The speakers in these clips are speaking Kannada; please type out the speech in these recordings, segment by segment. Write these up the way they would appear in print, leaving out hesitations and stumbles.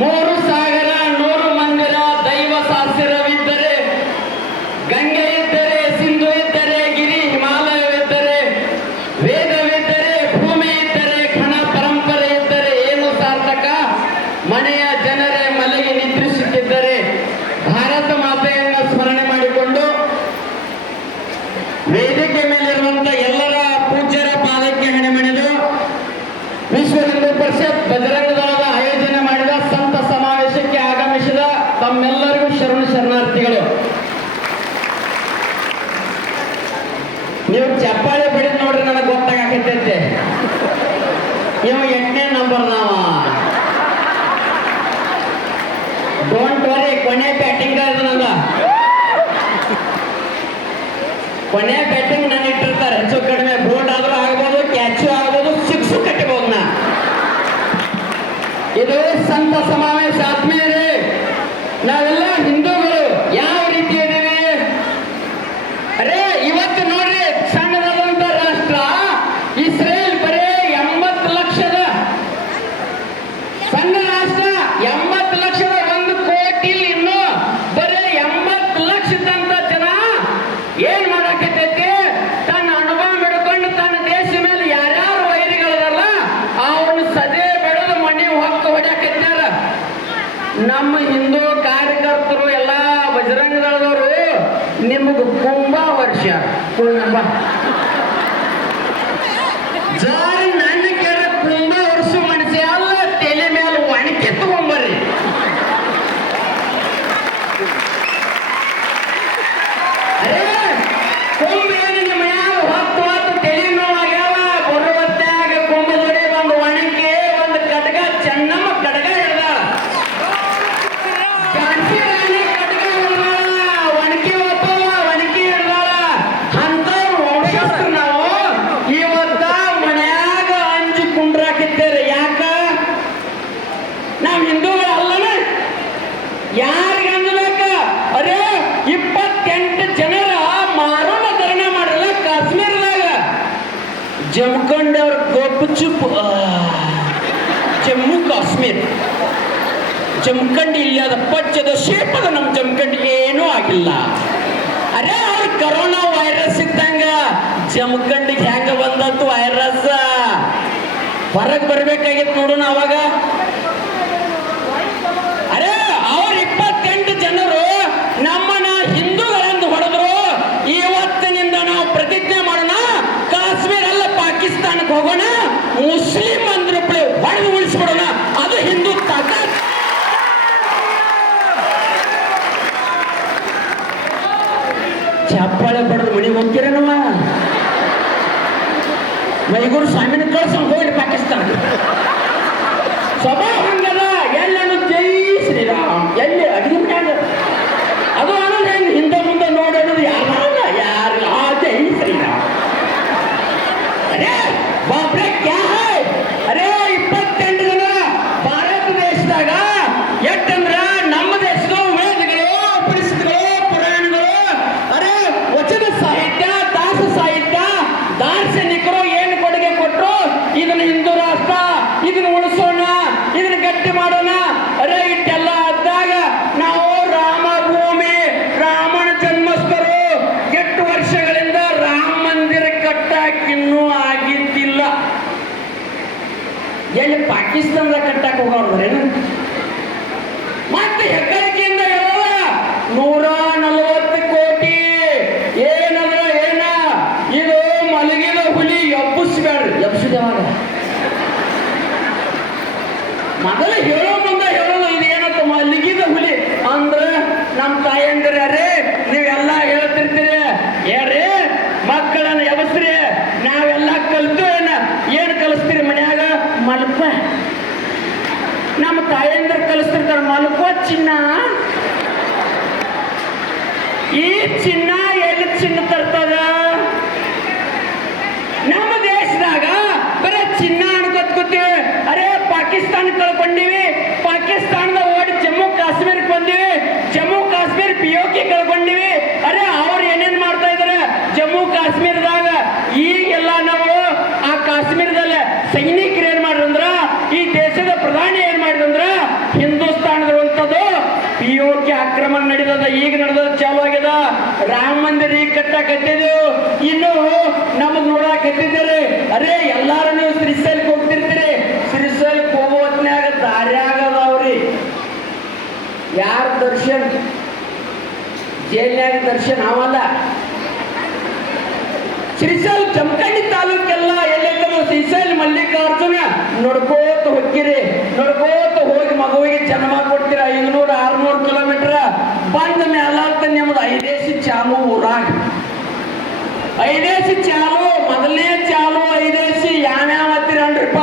ಮೂರು ಸಾಗರ ನೂರು ಮಂದಿರ ದೈವ ಶಾಸ್ತ್ರವಿದ್ದರೆ ಗಂಗೆ ಇದ್ದರೆ ಸಿಂಧು ಇದ್ದರೆ ಗಿರಿ ಹಿಮಾಲಯವಿದ್ದರೆ ವೇದವಿದ್ದರೆ ಭೂಮಿ ಇದ್ದರೆ ಘನ ಪರಂಪರೆ ಇದ್ದರೆ ಏನು ಸಾರ್ಥಕ ಮನೆಯ ಜನರೇ ಮಲಗಿ ನಿದ್ರಿಸುತ್ತಿದ್ದರೆ ಭಾರತ ಮಾತೆಯನ್ನು ಸ್ಮರಣೆ ಮಾಡಿಕೊಂಡು ವೇದಿಕೆ ಮೇಲಿರುವಂತಹ ಎಲ್ಲರ ಪೂಜ್ಯರ ಪಾದಕ್ಕೆ ಹಣೆಮಣಿದು ವಿಶ್ವ ಹಿಂದೂ ಪರಿಷತ್ ಬಜರಂಗ ದಳದ ಆಯೋಜನೆ ಮಾಡಿದ ಸಂತ ಸಮಾವೇಶಕ್ಕೆ ಆಗಮಿಸಿದ ತಮ್ಮೆಲ್ಲರಿಗೂ ಶರಣಾರ್ಥಿಗಳು. ನೀವು ಚಪ್ಪಾಳೆ ಬಿಡಿದ್ ನೋಡ್ರಿ ನನಗೆ ಗೊತ್ತಾಗತೈತೆ ನೀವು 8ನೇ ನಂಬರ್ ನಾವ ಡೋಂಟ್ ವರಿ ಕೊನೆ ಬ್ಯಾಟಿಂಗ್ ನಂದ ಕೊನೆ ಬ್ಯಾಟಿಂಗ್ ನಾನು ಇಟ್ಟಿರ್ತಾರೆ ಹೆಚ್ಚು ಕಡಿಮೆ ಬೋಲ್ಡ್ ಆದ್ರೂ ಆಗ್ಬೋದು ಕ್ಯಾಚು ಆಗ್ಬೋದು ಸಿಕ್ಸು ಕಟ್ಟಬಹುದು ನಾ ಇದು ಸಂತ ಸಮಾವೇಶ ಆತ್ಮೀಯರೇ ನಾವೆಲ್ಲ ಹಿಂದೂಗಳು ಯಾವ ರೀತಿ ಇದ್ದೀವಿ ಅರೇ ಇವತ್ತು ನೋಡ್ರಿ ಸಣ್ಣದಾದಂತ ರಾಷ್ಟ್ರ ಇಸ್ರೇಲ್ ಬರೇ 80 ಲಕ್ಷದ ಸಣ್ಣ ರಾಷ್ಟ್ರ 80 ಲಕ್ಷದ 1 ಕೋಟಿ ಇನ್ನು ಬರೇ 80 ಲಕ್ಷದಂತ ಜನ ಏನ್ ಮಾಡಾಕತ್ತೈತಿ ತನ್ನ ಅನುಭವ ಹಿಡ್ಕೊಂಡು ತನ್ನ ದೇಶ ಮೇಲೆ ಯಾರ್ಯಾರು ವೈರಿಗಳದಲ್ಲ ಅವನು ಸದೇ ಬೆಳೆದು ಮನೆ ಹೊಕ್ಕ ಹೊಡ್ಯಾಕತ್ತಾರ. ನಮ್ಮ ಹಿಂದೂ ಕಾರ್ಯಕರ್ತರು ಎಲ್ಲ ಬಜರಂಗ ದಳದವರು ನಿಮಗೂ ಕುಂಭ ವರ್ಷ ಕುಂಭ ಜಾರಿ ನನ್ನ ಕೇಳ ಕುಂಭ ವರ್ಷ ಮನಸ್ಸೆ ಅಲ್ಲ ತಲೆ ಮೇಲೆ ಒಣಕೆ ತಗೊಂಬರ್ರಿ. ಅರೇ ಕುಂಭ ಏನು ನಿಮ್ಮ ಮನ್ಯಾಗ ಹೊತ್ತು ಹೊತ್ತು ತಲೆ ನೋವಾಗ್ಯಾವ ಬರುವತ್ತಾಗ ಕುಂಭದೊಡೆ ಒಂದು ಒಣಕೆ ಒಂದು ಕಡಗ ಚೆನ್ನಮ್ಮ ಕಡಗ ಹಿಡ್ದಾಳ ಝಾನ್ಸಿ ರಾಣಿ ಕಡಗ ಹಿಡ್ದಾಳ ಒಣಕೆ ಒಪ್ಪವ ಒಣಕೆ ಹಿಡ್ದಾಳ ಅಂತವ್ರು ವಂಶಸ್ಥರು ನಾವು ಇವತ್ತ ಮನ್ಯಾಗ ಅಂಜಿ ಕುಂಡ್ರಾಕಿದ್ದೇವೆ. ಯಾಕ ನಾವು ಹಿಂದೂಗಳು ಅಲ್ಲನ ಯಾರಿಗೆ ಅಂಜಬೇಕ? ಅರೇ 28 ಜನರ ಮಾರೋಣ ಧರಣಿ ಮಾಡಲ್ಲ ಕಾಶ್ಮೀರದಾಗ ಜಮ್ಖಂಡವ್ರ ಗೊಬ್ಬು ಚುಪ್ ಜಮ್ಮು ಕಾಶ್ಮೀರ್ ಜಮ್ಖಂಡ್ ಇಲ್ಲಿ ಅದ ಪಚ್ಚದ ಶೇಪ್ ಅದ ನಮ್ಮ ಜಮ್ಖಂಡಿಗೆ ಏನೂ ಆಗಿಲ್ಲ. ಅರೇ ಅವ್ರ ಕರೋನಾ ವೈರಸ್ ಇದ್ದಂಗ ಜಮ್ಖಂಡಿಗೆ ಹೆಂಗ ಬಂದತ್ತು ವೈರಸ್ ಹೊರಗೆ ಬರ್ಬೇಕಾಗಿತ್ತು ನೋಡೋಣ ಅವಾಗ. ಅರೇ ಅವ್ರ 28 ಜನರು ನಮ್ಮನ್ನ ಹಿಂದೂಗಳೆಂದು ಹೊಡೆದ್ರು. ಇವತ್ತಿನಿಂದ ನಾವು ಪ್ರತಿಜ್ಞೆ ಮಾಡೋಣ ಕಾಶ್ಮೀರ ಅಲ್ಲ ಪಾಕಿಸ್ತಾನಕ್ಕೆ ಹೋಗೋಣ ಮುಸ್ಲಿಂ ಅಂದ್ರ ಹೊಡೆದು ಉಳಿಸ್ಬಿಡೋಣ. ಅದು ಹಿಂದೂ ತಾಕತ್. ಚಪ್ಪಾಳೆ ಪಡೆದು ಮನೆಗೆ ಹೋಗ್ತೀರೇನವ ಮೈಗೂರು ಸ್ವಾಮಿನ ಕಳ್ಸಂಗ್ ಹೋಗ್ಲಿ ಪಾಕಿಸ್ತಾನಕ್ಕೆ. ಸ್ವಭಾವ ಹಂಗದ ಎಲ್ಲಾನು ಜೈ ಶ್ರೀರಾಮ್ ಎಲ್ಲಿ ಅಡಿಗೆ ಮನ್ಯಾಗ ಅದು ಅನ್ನೋದು ಹೆಂಗೆ ಹಿಂದೆ ಮುಂದೆ ನೋಡೋದು ಯಾರಲ್ಲ ಯಾರು ಆ ಜೈ ಶ್ರೀರಾಮ್. ಅರೇ ಬಾಬ್ರೆ ಕ್ಯಾ ಹೈ? ಅರೇ 28 ಜನ ಭಾರತ ದೇಶದಾಗ ಎಟ್ಟಂದ್ರ ನಮ್ಮ ದೇಶದ ವೇದಗಳು ಉಪನಿಷತ್ಗಳು ಪುರಾಣಗಳು ಅರೇ ವಚನ ಸಾಹಿತ್ಯ ದಾಸ ಸಾಹಿತ್ಯ ದಾರ್ಶನಿಕರು ಏನು ಕೊಡುಗೆ ಕೊಟ್ಟರು. ಇದನ್ನ ಹಿಂದೂ ರಾಷ್ಟ್ರ ಇದನ್ನ ಉಳಿಸೋಣ ಇದನ್ನ ಗಟ್ಟಿ ಮಾಡೋಣ. ಅರೇ ಇಟ್ಟೆಲ್ಲ ಆದಾಗ ನಾವು ರಾಮ ಭೂಮಿ ರಾಮನ ಜನ್ಮಸ್ಥರು 8 ವರ್ಷಗಳಿಂದ ರಾಮ ಮಂದಿರ ಕಟ್ಟಾಕಿನ್ನೂ ಆಗಿದ್ದಿಲ್ಲ. ಎಲ್ಲಿ ಪಾಕಿಸ್ತಾನದಾಗ ಕಟ್ಟಾಕ ಹೋಗೋರೇನು ಮತ್ತೆ ಹೆಗ್ಗಳಿಕೆಯಿಂದ ಹೇಳೋದ 140 ಕೋಟಿ ಏನಂದ್ರ ಏನ ಇದು ಮಲಗಿದ ಹುಲಿ ಎಬ್ಬಿಸ್ಬೇಡ್ರಿ. ಎಬ್ಸಿದವಾಗ ಮೊದಲು ಹೇಳೋ ಮುಂದೆ ಹೇಳೋದು ಇದೇನಂತ ಮಲಗಿದ ಹುಲಿ ಅಂದ್ರ ನಮ್ಮ ತಾಯಂದಿರೇ ನೀವೆಲ್ಲ ಹೇಳ್ತಿರ್ತೀರಿ ಏನ್ರಿ ಮಕ್ಕಳನ್ನ ಎಬಸ್ರಿ ನಾವೆಲ್ಲ ಕಲ್ತು ಏನು ಕಲಿಸ್ತೀರಿ ಮನ್ಯಾಗ ಮಲ್ಕ. ನಮ್ಮ ತಾಯಂದ್ರ ಕಲಿಸ್ತಿರ್ತಾರ ಮಲ್ಕೋ ಚಿನ್ನ. ಈ ಚಿನ್ನ ಎಲ್ಲಿ ಚಿನ್ನ ತರ್ತದ? ನಮ್ಮ ದೇಶದಾಗ ಬರೀ ಚಿನ್ನ ಅನ್ಕೊತ್ಕೋತೀವಿ. ಅರೇ ಪಾಕಿಸ್ತಾನ ಕಳ್ಕೊಂಡಿವಿ ಪಾಕಿಸ್ತಾನದ ಓಡಿ ಜಮ್ಮು ಕಾಶ್ಮೀರಕ್ಕೆ ಬಂದಿವಿ ಜಮ್ಮು ಕಾಶ್ಮೀರ POK ಕಳ್ಕೊಂಡಿವಿ. ಅರೇ ಅವ್ರು ಏನೇನ್ ಮಾಡ್ತಾ ಇದಾರೆ ಜಮ್ಮು ಕಾಶ್ಮೀರದಾಗ ಈಗೆಲ್ಲ ನಾವು ಆ ಕಾಶ್ಮೀರದಲ್ಲೇ ಸೈನಿಕರು ಏನ್ ಮಾಡ್ರಂದ್ರ ಈ ದೇಶದ ಪ್ರಧಾನಿ ಏನ್ ಮಾಡಿದಂದ್ರ ಹಿಂದೂ ಈಗ ನಡೆದ ಚಾಲು ಆಗ್ಯದ. ರಾಮ ಮಂದಿರ ಈಗ ಕಟ್ಟಕತ್ತಿದ್ದು, ಇನ್ನು ನಮ್ಮದ್ ನೋಡಕತ್ತಿದ್ದೀರಿ. ಅರೇ ಎಲ್ಲಾರು ನೀವು ಶ್ರೀಶೈಲಕ್ಕೆ ಹೋಗ್ತಿರ್ತೀರಿ. ಶ್ರೀಶೈಲಕ್ಕೆ ಹೋಗೋ ಹೊತ್ನ್ಯಾಗ ದಾರ್ಯಾಗದವ್ರಿ ಯಾರ ದರ್ಶನ್? ಜೈಲ್ನ್ಯಾಗ ದರ್ಶನ್ ಅವಲ್ಲ. ಶ್ರೀಶೈಲ ಜಮಖಂಡಿ ತಾಲೂಕೆಲ್ಲ ಎಲ್ಲೆಲ್ಲರೂ ಶ್ರೀಶೈಲ ಮಲ್ಲಿಕಾರ್ಜುನ ನಡ್ಕೋತ ಹೋಗ್ತೀರಿ. ನಡ್ಕೋತ ಹೋಗಿ ಮಗುವಿಗೆ ಜನ್ಮ ಕೊಡ್ತೀರ. 500-600 ಕಿಲೋಮೀಟರ್ ಬಂದ ಮೇಲಾತ ನಿಮ್ದು ಐದೇಸಿ ಚಾಲು ಊರಾಗ. ಐದೇಸಿ ಚಾಲು ಮೊದಲನೇ ಚಾಲು ಐದೇಸಿ ಯಾವ್ಯಾವ ಹತ್ತಿರನ್ರಿಪ್ಪ?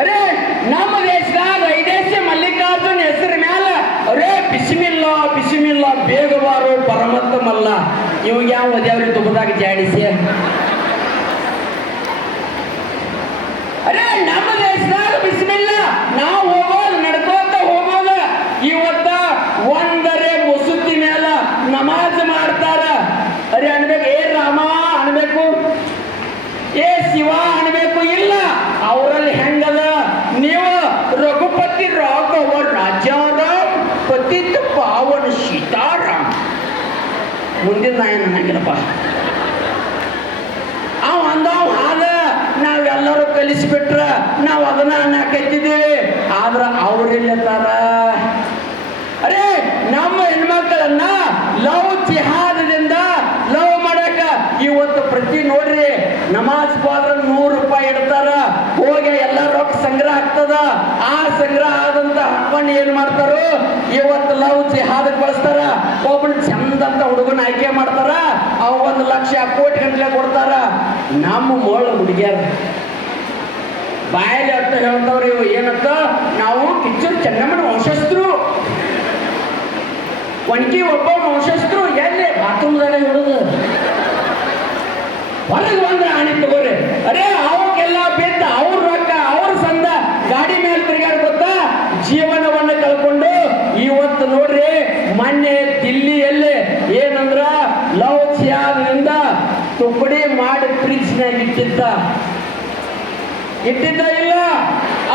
ಅರೇ ನಮ್ಮ ದೇಶದಾಗ ಐದೇಸಿ ಮಲ್ಲಿಕಾರ್ಜುನ್ ಹೆಸರು ಮ್ಯಾಲ ಅರೇ ಬಿಸಿಮಿಲ್ಲ ಬಿಸಿಮಿಲ್ಲ ಬೇಗವಾರು ಪರಮತ್ತಮಲ್ಲ. ಇವಾಗ ಯಾವ ದೇವ್ರಿಗೆ ತುಪ್ಪದಾಗ ಜಾಡಿಸಿ. ಅರೇ ನಮ್ಮ ದೇಶದಾಗ ಬಿಸಿಮಿಲ್ಲ ನಾವು ಹೋಗೋದು ನಡ್ಕೋತ ಹೋಗೋದು. ಇವತ್ತ ಒಂದರೆ ಮುಸುತಿ ಮೇಲ ನಮಾಜ್ ಮಾಡ್ತಾರ. ಅರೆ ಅನ್ಬೇಕು, ಏ ರಾಮ ಅನ್ಬೇಕು, ಏ ಶಿವ ಅನ್ಬೇಕು? ಇಲ್ಲ, ಅವರಲ್ಲಿ ಹೆಂಗದ? ನೀವು ರಘುಪತಿ ರಾಘವ ರಾಜಾರಾಮ್ ಪತಿತ ಪಾವನ ಸೀತಾರಾಮ್. ಮುಂದಿನ ನಾಯನ ಅನ್ನಂಗಿಲ್ಲಪ್ಪ. ಅವ ಅಂದವ್ ಆದ ನಾವೆಲ್ಲರೂ ಕಲಿಸ್ಬಿಟ್ರ ನಾವು ಅದನ್ನ ಅನ್ನಕತ್ತಿದ್ದೀವಿ. ಆದ್ರ ಅವ್ರಿಲ್ಲತಾರ. ಅರೇ ನಮ್ಮ ಹೆಣ್ಮಕ್ಳನ್ನ ಲವ್ ಜಿಹಾದದಿಂದ ಲವ್ ಮಾಡಕ ಇವತ್ತು ಪ್ರತಿ ನೋಡ್ರಿ ನಮಾಜ್ ಹೋದ್ರ 100 ರೂಪಾಯಿ ಇಡ್ತಾರ. ಹೋಗಿ ಎಲ್ಲ ರೊಕ್ಕ ಸಂಗ್ರಹ ಆಗ್ತದ. ಆ ಸಂಗ್ರಹ ಆದಂತ ಹಕ್ಕನ್ನು ಏನ್ ಮಾಡ್ತಾರೋ ಇವತ್ತು ಲವ್ ಜಿಹಾದಕ್ಕೆ ಬಳಸ್ತಾರ. ಒಬ್ಬನ ಚಂದಂತ ಹುಡುಗನ ಆಯ್ಕೆ ಮಾಡ್ತಾರ. ಅವ 1 ಲಕ್ಷ ಕೋಟಿ ಗಂಟಲೆ ಕೊಡ್ತಾರ. ನಮ್ಮ ಮೋಳ ಹುಡುಗಿಯರ ಬಾಯಲ್ಲಿ ಅರ್ಥ ಹೇಳ್ತಾವ್ರಿ. ಇವು ಏನಂತ, ನಾವು ಕಿಚ್ಚೂರು ಚೆನ್ನಮ್ಮನ ವಂಶಸ್ಥರು, ಒಣಗಿ ಒಬ್ಬ ವಂಶಸ್ಥರು. ಎಲ್ಲಿ ಬಾತ್ರೂಮ್ದಾಗ ಹಿಡುದು ಹೊರಗೆ ಬಂದ್ರೆ ಆಣಿ ತಗೋರಿ. ಅರೇ ಅವಕ್ಕೆಲ್ಲ ಬಿದ್ದ ಅವ್ರ ರೊಕ್ಕ ಅವ್ರ ಸಂದ ಗಾಡಿ ಮೇಲೆ ತಿರುಗಾಡ್ಕೊತ ಜೀವನವನ್ನು ಕಳ್ಕೊಂಡು ಇವತ್ತು ನೋಡ್ರಿ ಮೊನ್ನೆ ದಿಲ್ಲಿಯಲ್ಲಿ ಏನಂದ್ರ ಲವ್ ಜಿಹಾದ್ನಿಂದ ತುಕಡಿ ಮಾಡಿ ಫ್ರಿಜ್ನಾಗ ಇಟ್ಟಿದ್ದ ಇಲ್ಲ.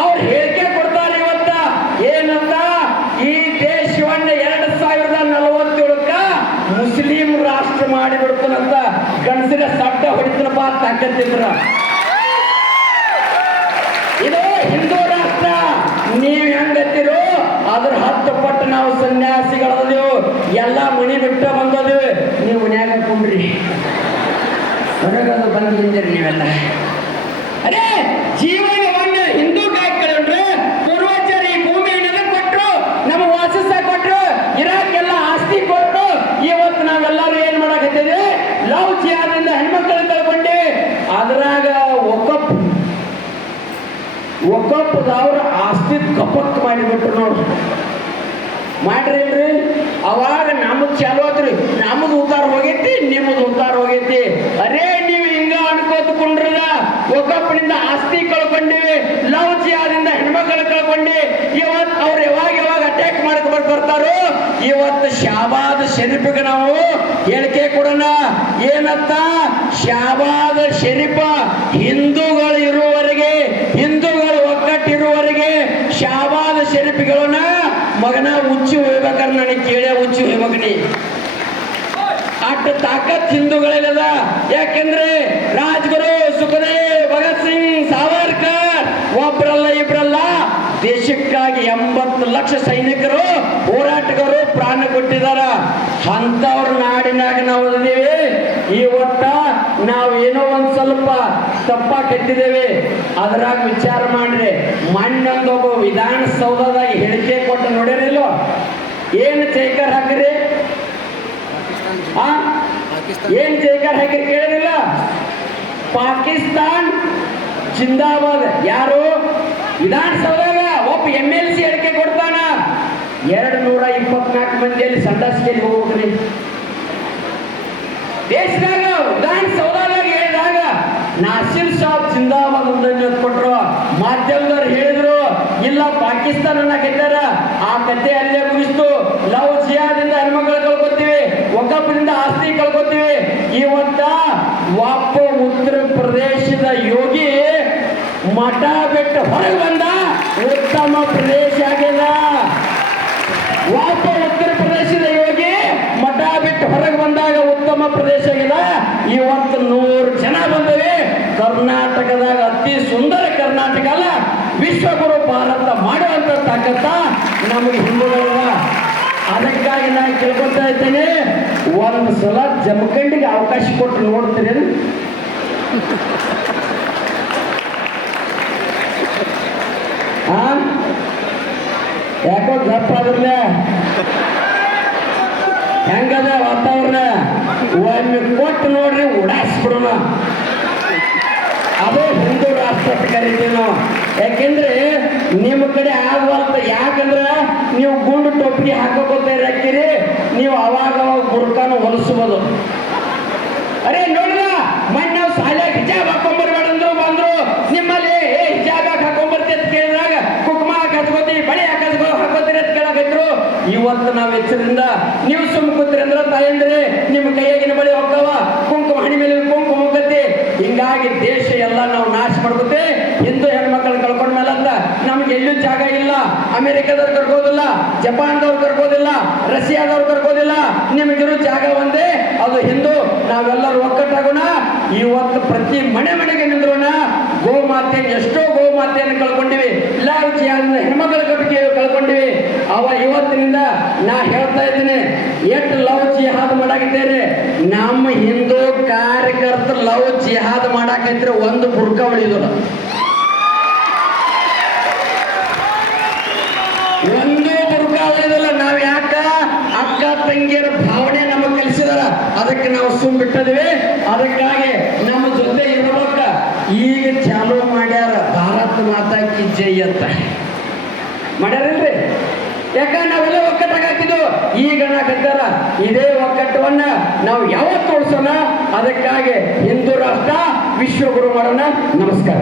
ಅವ್ರು ಹೇಳಿಕೆ ಕೊಡ್ತಾರೆ ಇವತ್ತ ಏನಂತ, ಈ ದೇಶವನ್ನ 2047ಕ್ಕ ಮುಸ್ಲಿಂ ರಾಷ್ಟ್ರ ಮಾಡಿಬಿಡ್ತಾನಂತ. ಗಂಡಸಿನ ಸಡ್ಡ ಹೊಡಿತನಪ್ಪ ತಾಕತ್ತಿದ್ರ. ಇದು ಹಿಂದೂ ರಾಷ್ಟ್ರ. ನೀವ್ ಹೆಂಗತ್ತಿರೋ ಅದ್ರ 10 ಪಟ್ಟು ನಾವು ಸನ್ಯಾಸಿಗಳದೇವು. ಎಲ್ಲ ಮನಿ ಬಿಟ್ಟ ಬಂದದೇವು. ನೀವು ಮನ್ಯಾಗ ಕುಂಡ್ರಿ, ಹೊರಗದು ಬಂದು ನಿಂದಿರಿ ನೀವೆಲ್ಲ. ಅರೇ ಜೀವನವನ್ನ ಹಿಂದೂ ಕಾಯ್ಕೊಂಡ್ರೆ ಪೂರ್ವಜರು ಈ ಭೂಮಿಯನ್ನು ಕೊಟ್ಟರು, ನಮ್ಮ ವಾಸಸ ಕೊಟ್ಟರು, ಇರಾಕೆಲ್ಲ ಆಸ್ತಿ ಕೊಟ್ಟರು. ಇವತ್ತು ನಾವೆಲ್ಲರೂ ಏನ್ ಮಾಡಕತ್ತಿದ್ವಿ? ಲವ್ ಜಿಹಾದ್ರಿಂದ ಹೆಣ್ಮಕ್ಳು ಕಳ್ಕೊಂಡೇವಿ. ಅದ್ರಾಗ ಒಕ್ಕಪ್ಪದವ್ರ ಆಸ್ತಿ ಕಪಕ್ ಮಾಡಿಬಿಟ್ರು ನೋಡ್ರಿ. ಮಾಡ್ರಿಲ್ರಿ? ಅವಾಗ ನಮ್ಮದು ಚಾಲು ಆತ್ರಿ. ನಮ್ಮದು ಉತ್ತಾರ ಹೋಗೈತಿ, ನಿಮ್ಮದು ಉತ್ತಾರ ಹೋಗೈತಿ. ಅರೇ ನೀವು ಹಿಂಗ ಅನ್ಕೋತ್ಕೊಂಡ್ರಲ್ಲ, ಒಕ್ಕಪ್ಪನಿಂದ ಆಸ್ತಿ ಕಳ್ಕೊಂಡಿವಿ, ಲವ್ ಜಿಹಾದ್ರಿಂದ ಹೆಣ್ಮಕ್ಳು ಕಳ್ಕೊಂಡಿ. ಇವತ್ತು ಅವ್ರು ಯಾವಾಗ ಅಟ್ಯಾಕ್ ಮಾಡ್ಕೊಂಡು ಬರ್ತಾರೋ ಇವತ್ತು ಶಾಬಾದ್ ಶರೀಫ್ಗೆ ನಾವು ಹೇಳಿಕೆ ಕೊಡೋಣ. ಏನಂತ? ಶಾಬಾದ್ ಶರೀಫ ಹಿಂದೂಗಳು ಇರುವವರೆಗೆ, ಹಿಂದೂಗಳು ಒಕ್ಕಟ್ಟಿರುವವರೆಗೆ ಶಾಬಾದ್ ಶರೀಫ್ಗಳನ್ನ ಮಗನ ಉಚ್ಚಿ ಹೋಗ್ಬೇಕಾದ್ರೆ ನನಗೆ ಕೇಳ ಉಚ್ಚಿ ಹೋಗ್ಬೇಕನಿ. ಅಷ್ಟು ತಾಕತ್ ಹಿಂದೂಗಳಲ್ಲದ. ಯಾಕೆಂದ್ರೆ ರಾಜ್ಗುರು ಸುಖದೇವ್, ಭಗತ್ ಸಿಂಗ್, ಸಾವರ್ಕರ್ ಒಬ್ರಲ್ಲ ಇಬ್ರಲ್ಲ ದೇಶಕ್ಕಾಗಿ 80 ಲಕ್ಷ ಸೈನಿಕರು ಹೋರಾಟಗಾರರು ಪ್ರಾಣ ಕೊಟ್ಟಿದಾರ. ಅಂತವ್ರ ನಾಡಿನಾಗ ನಾವು ಅದೀವಿ. ಇವತ್ತ ನಾವೇನೋ ಒಂದ್ ಸ್ವಲ್ಪ ತಪ್ಪ ಕೆಟ್ಟಿದ್ದೇವೆ. ಅದ್ರಾಗ ವಿಚಾರ ಮಾಡ್ರಿ. ಮಣ್ಣೊಂದೊಬ್ಬ ವಿಧಾನಸೌಧದಾಗ ಹೇಳಿಕೆ ಕೊಟ್ಟು ನೋಡಿರಿಲ್ಲೋ, ಏನು ಚೈಕರ್ ಹಾಕ್ರಿ? ಏನ್ ಚೈಕರ್ ಹಾಕಿರಿ ಕೇಳಿದಿಲ್ಲ? ಪಾಕಿಸ್ತಾನ್ ಜಿಂದಾಬಾದ್. ಯಾರು? ವಿಧಾನಸೌಧದಾಗ ಒಬ್ಬ MLC ಹೇಳಿಕೆ ಕೊಡ್ತಾನ. 224 ಮಂದಿಯಲ್ಲಿ ಸಂಡಾಸಿಗೆ ಹೋಗ್ರಿ. ದೇಶದಾಗ ವಿಧಾನಸೌಧದಾಗ ಹೇಳಿದಾಗ ನಾಸಿರ್ ಸಾಬ್ ಜಿಂದಾಬಾದ್ ಅಂತ ಕೊಟ್ರು. ಮಾಧ್ಯಮದವ್ರು ಹೇಳಿದ್ರು ಇಲ್ಲ ಪಾಕಿಸ್ತಾನ ಗೆದ್ದಾರ. ಆ ಕತೆ ಅಲ್ಲೇ ಮುಗಿಸ್ತು. ಲವ್ ಜಿಹಾದಿಂದ ಹೆಣ್ಮಕ್ಳು ಕಳ್ಕೊತೀವಿ, ಒಕ್ಕಪ್ಪನಿಂದ ಆಸ್ತಿ ಕಳ್ಕೊತೀವಿ. ಇವತ್ತ ಒಬ್ಬ ಉತ್ತರ ಪ್ರದೇಶದ ಯೋಗಿ ಮಠ ಬಿಟ್ಟು ಹೊರಗೆ ಬಂದ, ಉತ್ತಮ ಪ್ರದೇಶ ಆಗ್ಯದ. ಒಬ್ಬ ಉತ್ತರ ಪ್ರದೇಶದ ಯೋಗಿ ಬಿಟ್ಟು ಹೊರಗೆ ಬಂದಾಗ ಉತ್ತಮ ಪ್ರದೇಶ ಆಗಿದೆ. ಇವತ್ತು 100 ಜನ ಬಂದವೆ. ಕರ್ನಾಟಕದಾಗ ಅತಿ ಸುಂದರ ಕರ್ನಾಟಕ ಅಲ್ಲ, ವಿಶ್ವಗುರು ಭಾರತ ಮಾಡುವಂತ ತಾಕತ್ತ ನಮಗೆ ಹಿಂದೂಗಳ. ಅದಕ್ಕಾಗಿ ನಾನು ಕೇಳ್ಕೊತಾ ಇದ್ದೇನೆ, ಒಂದು ಸಲ ಜಮಖಂಡಿಗೆ ಅವಕಾಶ ಕೊಟ್ಟು ನೋಡ್ತೀರೇನು? ಯಾಕೋ ಗಪ್ಪ ಅದ್ರಲ್ಲ ಹೆಂಗದ ವಾತಾವರಣ ಒಮ್ಮೆ ಕೊಟ್ಟು ನೋಡ್ರಿ, ಉಡಾಯಿಸ್ಬಿಡೋಣ. ಅದೇ ಹಿಂದೂ ರಾಷ್ಟ್ರ ಅಂತ ಕರಿತೀವಿ ನಾವು. ಯಾಕೆಂದ್ರೆ ನಿಮ್ಮ ಕಡೆ ಆಗವಲ್ತ. ಯಾಕಂದ್ರೆ ನೀವು ಗುಂಡು ಟೊಪ್ಪಿಗೆ ಹಾಕೋಕೋತೀರಿ ಹಾಕ್ತೀರಿ, ನೀವು ಅವಾಗ ಬುರ್ಕಾನು ಹೊಲಿಸ್ಬೋದು. ಅರೆ ನೋಡಿಲ್ಲ, ಮೊನ್ನೆ ನಾವು ಶಾಲೆ ಹಿಜಾಬ್ ಹಾಕೊಂಬರ್ಬೇಡ ಅಂದ್ರು, ಬಂದ್ರು ನಿಮ್ಮಲ್ಲಿ ಹಿಜಾಬ್ ಯಾಕೆ ಹಾಕೊಂಬರ್ತಿ ಅಂತ ಕೇಳಿದಾಗ ಕುಕ್ಮ ಹಾಕೋತೀವಿ, ಬಳಿ ಹಾಕೋತೀರಿ ಅಂತ ಕೇಳಾಕತ್ರು. ಇವತ್ತು ನಾವು ಎಚ್ಚರದಿಂದ ನೀವು ಸುಮ್ಮ ಕೂತ್ರಿ ಅಂದ್ರೆ ತಾಯಂದ್ರೆ ನಿಮ್ಮ ಕೈಯಾಗಿನ ಬಳಿ ಹೋಗ್ತಾವ, ಕುಂಕುಮ ಹಣಿ ಮೇಲೆ ಕುಂಕುಮ ಹೋಗತ್ತೆ. ಹಿಂಗಾಗಿ ದೇಶ ಎಲ್ಲ ನಾವು ನಾಶ ಮಾಡ್ಕೋತೆ. ಹಿಂದೂ ಹೆಣ್ಮಕ್ಳು ಕಳ್ಕೊಂಡ ಮೇಲೆ ಅಂತ ನಮ್ಗೆ ಎಲ್ಲೂ ಜಾಗ ಇಲ್ಲ. ಅಮೆರಿಕದವ್ರು ಕರ್ಕೋದಿಲ್ಲ, ಜಪಾನ್ದವ್ರು ಕರ್ಕೋದಿಲ್ಲ, ರಷ್ಯಾದವ್ರು ಕರ್ಕೋದಿಲ್ಲ. ನಿಮಗಿರೋ ಜಾಗ ಒಂದೇ, ಅದು ಹಿಂದೂ. ನಾವೆಲ್ಲರೂ ಒಕ್ಕಟ್ಟಾಗೋಣ. ಇವತ್ತು ಪ್ರತಿ ಮನೆಗೆ ನಿಂದ್ರೋಣ. ಗೋಮಾತೆಯನ್ನು ಎಷ್ಟೋ ಗೋಮಾತೆಯನ್ನು ಕಳ್ಕೊಂಡಿವಿ. ಲಾಲ್ಚಿಯಾದ ಹೆಣ್ಮಕ್ಳ ಕಟ್ಟಿಗೆ ಕಳ್ಕೊಂಡಿವಿ. ಅವ ಇವತ್ತಿನಿಂದ ನಾ ಹೇಳ್ತಾ ಇದ್ದೀನಿ, ಎಷ್ಟು ಲವ್ ಜಿಹಾದ್ ಮಾಡಾಕಿದ್ದೇನೆ. ನಮ್ಮ ಹಿಂದೂ ಕಾರ್ಯಕರ್ತರು ಲವ್ ಜಿಹಾದ್ ಮಾಡಾಕೈತ್ರೆ ಒಂದು ಬುರ್ಕ ಉಳಿಯೋದಿಲ್ಲ, ಒಂದು ಬುರ್ಕ ಉಳಿಯೋದಿಲ್ಲ. ನಾವ್ ಯಾಕ ಅಕ್ಕ ತಂಗಿಯರ ಭಾವನೆ ನಮಗೆ ಕಲಿಸಿದಾರ, ಅದಕ್ಕೆ ನಾವು ಸುಮ್ ಬಿಟ್ಟಿದ್ವಿ. ಅದಕ್ಕಾಗಿ ನಮ್ಮ ಜೊತೆ ಇರ್ಬೇಕ. ಈಗ ಚಾಲೂ ಮಾಡ್ಯಾರ ಭಾರತ ಮಾತಾ ಕಿ ಜೈ ಅಂತ ಮಾಡ್ಯಾರಲ್ರಿ. ಯಾಕ ನಾವೆಲ್ಲ ಒಕ್ಕಟ್ಟಾಗ ಹಾಕಿದ್ವು. ಈಗ ನಾಕತ್ತಾರ ಇದೇ ಒಕ್ಕಟ್ಟವನ್ನ ನಾವು ಯಾವತ್ತು ಉಳಿಸೋಣ. ಅದಕ್ಕಾಗಿ ಹಿಂದೂ ರಾಷ್ಟ್ರ ವಿಶ್ವಗುರು ಮಾಡೋಣ. ನಮಸ್ಕಾರ.